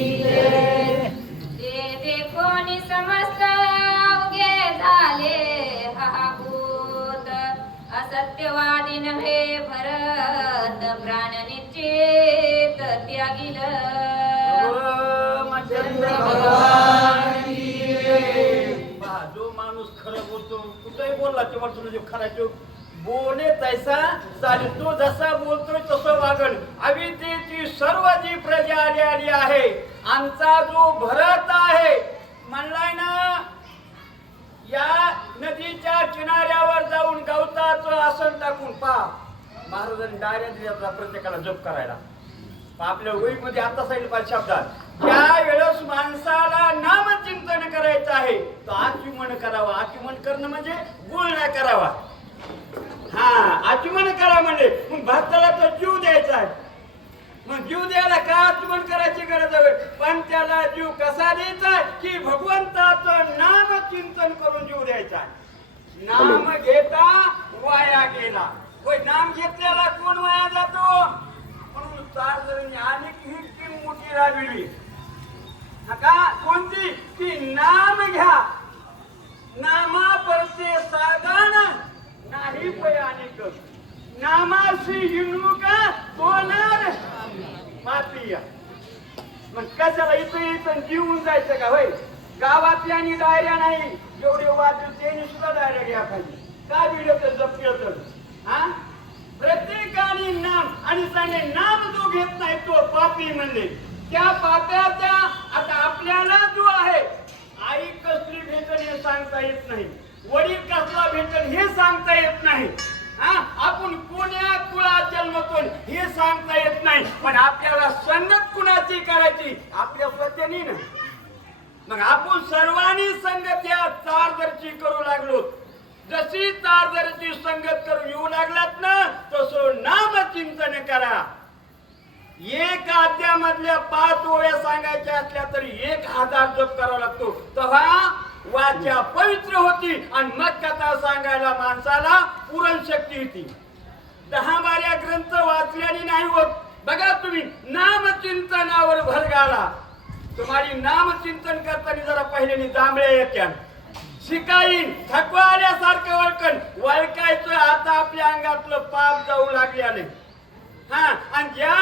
ते असत्यवादी नव्हे भरत प्राण निश्चित त्यागिल. जो माणूस खरं बोलतो कुठेही बोलला तेव्हा तुला जो खरा जो बोले तैसा चालेल तू जसा बोलतोय तसं वागण. अवितेची सर्व जी प्रजा आली आली आहे आमचा जो भरत आहे म्हणलाय ना या नदीच्या किनाऱ्यावर जाऊन गवताचं आसन टाकून पा महाराजांनी डायरेक्ट प्रत्येकाला जप करायला. आपल्या मध्ये आता सांगितलं पाहिजे शब्दात ज्या वेळेस माणसाला नामचिंतन करायचं आहे तो आचुमन करावा. आचुमन करणं म्हणजे गुळ नाही करावा. हा आचुमन करा म्हणजे मग भक्ताला तो जीव द्यायचा आहे. मग जीव द्यायला का आचुमन करायची गरज आहे? पण त्याला जीव कसा द्यायचा की भगवंताचं नाम चिंतन करून जीव द्यायचा नाम घेता वाया गेला. होय नाम घेतलेला कोण वाया जातो? म्हणून अनेक ही टीम मोठी हा का? कोणती? की नाम घ्या नामा परते साधन नाही पय अनेक नामाशी हिंडू का होणार मग कशाला इथं इथं जीवन जायचं का? होय? गावातल्या डायऱ्या नाही. जेवढे वाचू त्यांनी सुद्धा डायऱ्या घ्या पाहिजे का व्हिडिओ तर जप्ती होतं हा? प्रत्येकाने नाम आणि सांगे नाम जो घेत नाही तो पापी म्हणले. त्या पाप्याचा आता आपल्याला जो आहे आई कसली भेटण हे सांगता येत नाही. वडील कसला भेटल हे सांगता येत नाही. आपण कोण्या कुळात जन्मतो हे सांगता येत नाही. पण आपल्याला संगत कुणाची करायची? आपल्या पत्यानी ना मग आपण सर्वांनी संगत या चारदरची करू लागलो. जशी चारदरची संगत करून येऊ लागलात ना तसं नाम चिंतन करा. एक अध्यामधल्या पाच ओळ्या सांगायच्या असल्या तरी एक हजार जप करावा लागतो. तेव्हा वाचा पवित्र होती आणि मग कथा सांगायला माणसाला पुरण शक्ती होती. दहा बाऱ्या ग्रंथ वाचल्याने नाही होत. बघा तुम्ही नामचिंतनावर भर घाला तुम्हाला नामचिंतन करताना जरा पहिल्याने जांभळे येत्या. शिकाईन थकवा आल्यासारखं वळकण वळकायचं आता आपल्या अंगातलं पाप जाऊ लागले आले हा आणि ज्या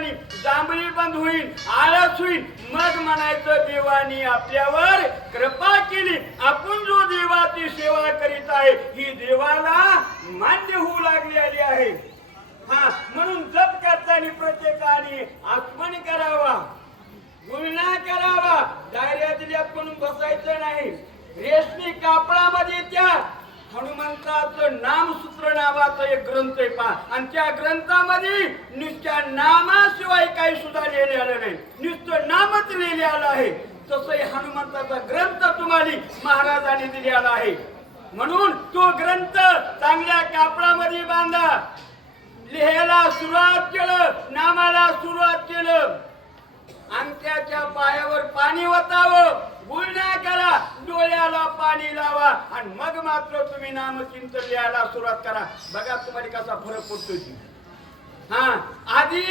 ठिकाणी जांभळी बंद होईल आळस होईल मग म्हणायचं देवानी आपल्यावर कृपा केली. आपण जो देवाची सेवा करीत आहे ही देवाला मान्य होऊ लागली आली आहे. हा म्हणून जप करताना प्रत्येकाने आत्मन करावा. गुन्हा करावा. डायऱ्या आपण बसायचं नाही. रेशमी कापडामध्ये त्या हनुमंताचं नामसूत्र नावाचा एक ग्रंथ आहे पहा. आणि त्या ग्रंथामध्ये नुसत्या नामाशिवाय काही सुद्धा लिहिलेलं नाही. नुसतं नामच लिहिलेलं आहे. तसंही हनुमंताचा ग्रंथ तुम्हाला महाराजांनी दिलेला आहे. म्हणून तो ग्रंथ चांगल्या कापडामध्ये बांधा. लिहायला सुरुवात केलं नामाला सुरुवात केलं. अंगठ्याच्या पायावर पाणी वतावं. गुळण्या करा डोळ्याला पाणी लावा आणि मग मात्र तुम्ही नामचिंतन लिहायला सुरुवात करा. बघा तुम्हाला कसा फरक पडतो ती. हा आधी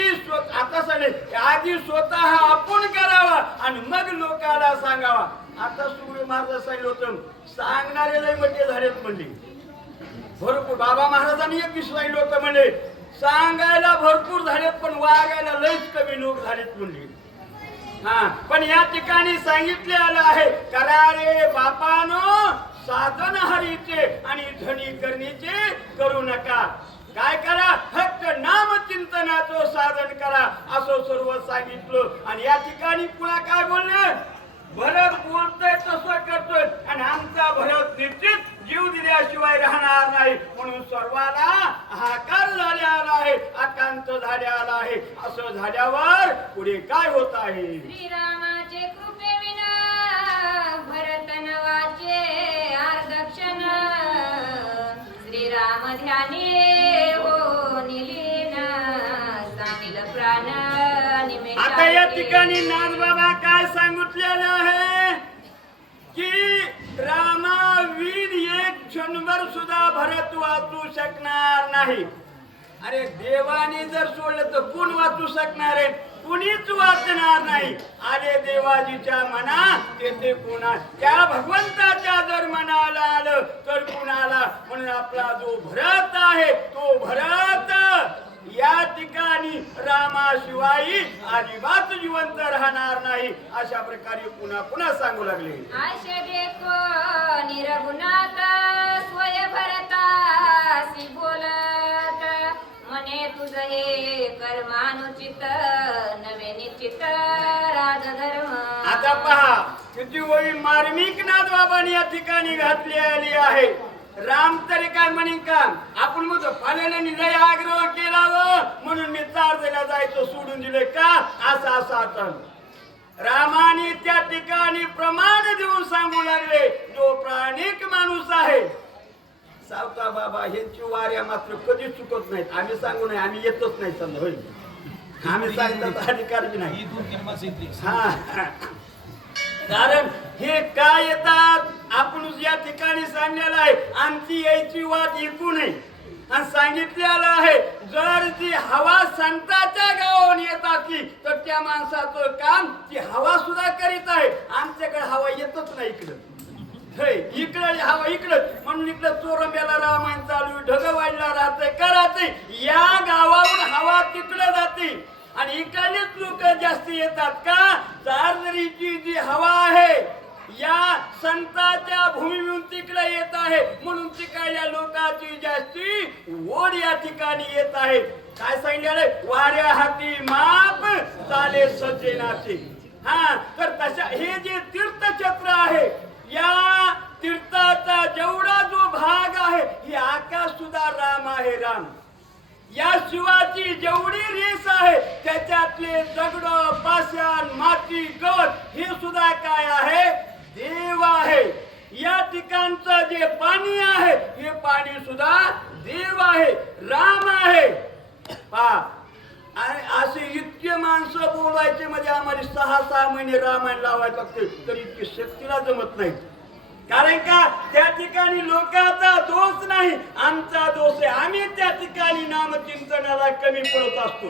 आता सांगेल आधी स्वतः आपण करावा आणि मग लोकाला सांगावा. आता सूर्य महाराज सांगितलं होतं सांगणारे लय म्हणजे झालेत म्हणले. भरपूर बाबा महाराजांनी एक विश्वास होतं म्हणे सांगायला भरपूर झालेत पण वागायला लयच कमी लोक झालेत म्हणले. हा पण या ठिकाणी सांगितले आलं आहे करारे बापानो साधन हरीचे आणि धनी करणीचे करू नका. काय करा? फक्त नाम चिंतनाचं साधन करा असं सर्व सांगितलं. आणि या ठिकाणी पुन्हा काय बोलले? भरत बोलतोय तसं करतोय. आणि आमचा भरत निश्चित जीव दिल्याशिवाय राहणार नाही. म्हणून सर्वाला हाकार झालेला आहे आकांत झालेला आहे. असं झाल्यावर पुढे काय होत आहे? श्रीरामाचे कृपे विना भरत नवाचे आर्दक्षण. श्रीराम ध्याने हो निलीन प्राण आता या ठिकाणी नाथबाबा काय सांगितलेलं आहे की रामा वीर एक क्षणभर सुद्धा भरत वाचू शकणार नाही. अरे देवाने जर सोडलं तर कोण वाचू शकणार आहे? कुणीच वाचणार नाही. आले देवाजीच्या मना तेथे कुणा त्या भगवंताच्या जर मनाला आलं तर कुणाला? म्हणून आपला जो भरत आहे तो भरत या ठिकाणी रामाशिवाय अजिबात जिवंत राहणार नाही अशा प्रकारे पुन्हा पुन्हा सांगू लागले. स्वय भरतासी बोलत मने तुझ हे कर्मानुचित नवे निश्चित राजधर्म. आता पहा किती वळी मार्मिक नाथ बाबांनी या ठिकाणी घातली आली आहे. राम तरी काय म्हणे का आपण म्हणतो पाण्याने निलय आग्रह केला म्हणून मी चार दिला जायचं सोडून दिले का? असं असं आता. रामाने त्या ठिकाणी प्रमाण देऊन सांगू लागले जो प्राणिक माणूस आहे. सावता बाबा ह्यांची वाऱ्या मात्र कधीच चुकत नाहीत. आम्ही सांगू नाही आम्ही येतच नाही समजा होईल आम्ही सांगतात अधिकार नाही. ही. कारण हे काय येतात? आपण या ठिकाणी सांगलेलं आहे आमची यायची वाट ऐकू नये. आणि सांगितलेलं आहे जर ती हवा संताच्या गावावर येत असली तर त्या माणसाचं काम ती हवा सुद्धा करीत आहे. आमच्याकडे हवा येतच नाही इकडं. हे इकडे हवा इकडं. म्हणून इकडं चोरंब्याला रामायण चालू आहे, ढग वाढला राहते करायचे या गावावर हवा तिकडे जाते. आणि इकडलेच लोक जास्त येतात का? चारदरीची जी हवा आहे या संताच्या भूमीहून तिकडे येत आहे. म्हणून तिकडल्या लोकांची जास्ती ओढ या ठिकाणी येत आहे. काय सांगितलं वाऱ्या हाती माप चाले सज्जनाचे हा तर तशा हे जे तीर्थक्षेत्र आहे या तीर्थाचा जेवढा जो भाग आहे हे आकाश सुद्धा राम आहे राम. या शिवाची जेवढी रेस आहे त्याच्यातले दगड पाषाण माती गवत हे सुद्धा काय आहे? देव आहे. या ठिकाणचं जे पाणी आहे हे पाणी सुद्धा देव आहे. राम आहे. पहा. आणि असे इतके माणसं बोलायचे म्हणजे आम्हाला सहा सहा महिने रामायण लावायचं लागते तरी इतकी शक्तीला जमत नाही. कारण का? त्या ठिकाणी लोकांचा दोष नाही. आमचा दोष आहे. आम्ही त्या ठिकाणी नामचिंतनाला कमी पडत असतो.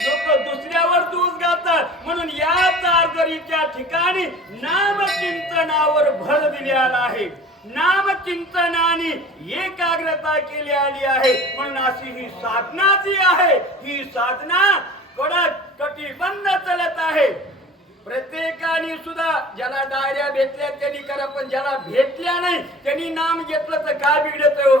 लोक दुसऱ्यावर दोष घालतात. म्हणून या चारदरीच्या ठिकाणी नामचिंतनावर भर दिलेला आहे नामचिंतनाने एकाग्रता केली आली आहे म्हणून अशी ही साधना जी आहे ही साधना कडक कटिबंध चालत आहे. प्रत्येकाने सुद्धा ज्याला डायऱ्या भेटल्या त्यांनी करा पण ज्याला भेटल्या नाही त्यांनी नाम घेतलं तर काय बिघडत हो.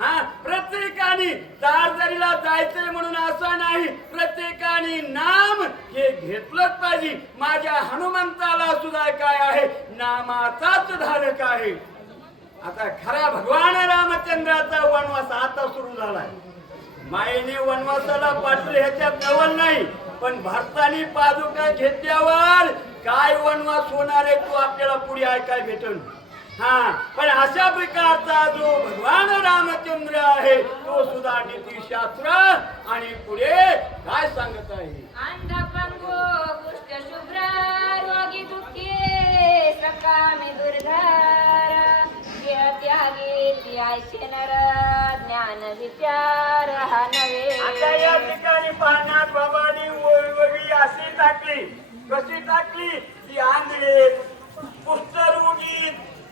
हा? प्रत्येकाने दारदारीला जायचंय म्हणून असं नाही. प्रत्येकाने नाम हे घेतलंच पाहिजे. माझ्या हनुमंताला सुद्धा काय आहे? नामाचाच धारक आहे. आता खरा भगवान रामचंद्राचा वनवास आता सुरू झालाय. मायेने वनवासाला पाठले ह्याच्यात नवल नाही. पण भारताने पादुका घेतल्यावर काय वनवास होणार आहे तो आपल्याला पुढे ऐकाय भेटल. हा पण अशा प्रकारचा जो भगवान रामचंद्र आहे तो सुद्धा नीतिशास्त्र आणि पुढे काय सांगत आहे? ज्ञान विचार हा आता या नवे ठिकाणी पाहण्यात बाबांनी वेगवेगळी अशी टाकली कशी टाकली? की आंधळे कुष्ठरोगी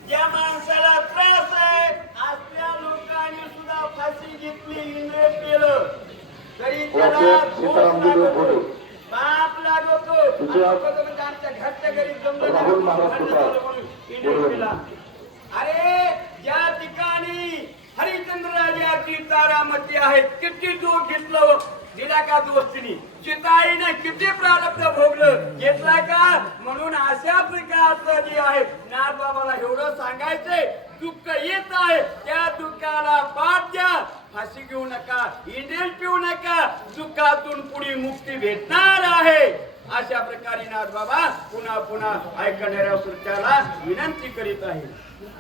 ज्या माणसाला त्रास आहे अशा लोकांनी सुद्धा फाशी घेतली इंद्रिय केलं. तरी त्याला दुबे लागतो. म्हणजे आमच्या घरच्या घरी जमलं. अरे ज्या ठिकाणी हरिचंद्राजाची तारामती आहे किती दोष घेतलं? दिला का दोस्तीनी? चिताईने किती प्रारब्ध भोगलं? घेतला का? म्हणून अशा प्रकारचं जे आहे नाथबाबाला एवढं सांगायचंय दुःख येत आहे. त्या दुःखाला पाठ द्या. फाशी घेऊ नका इंडेल पिऊ नका. दुःखातून पुढे मुक्ती भेटणार आहे. अशा प्रकारे नाथ बाबा पुन्हा पुन्हा ऐकणाऱ्या सुरत्याला विनंती करीत आहे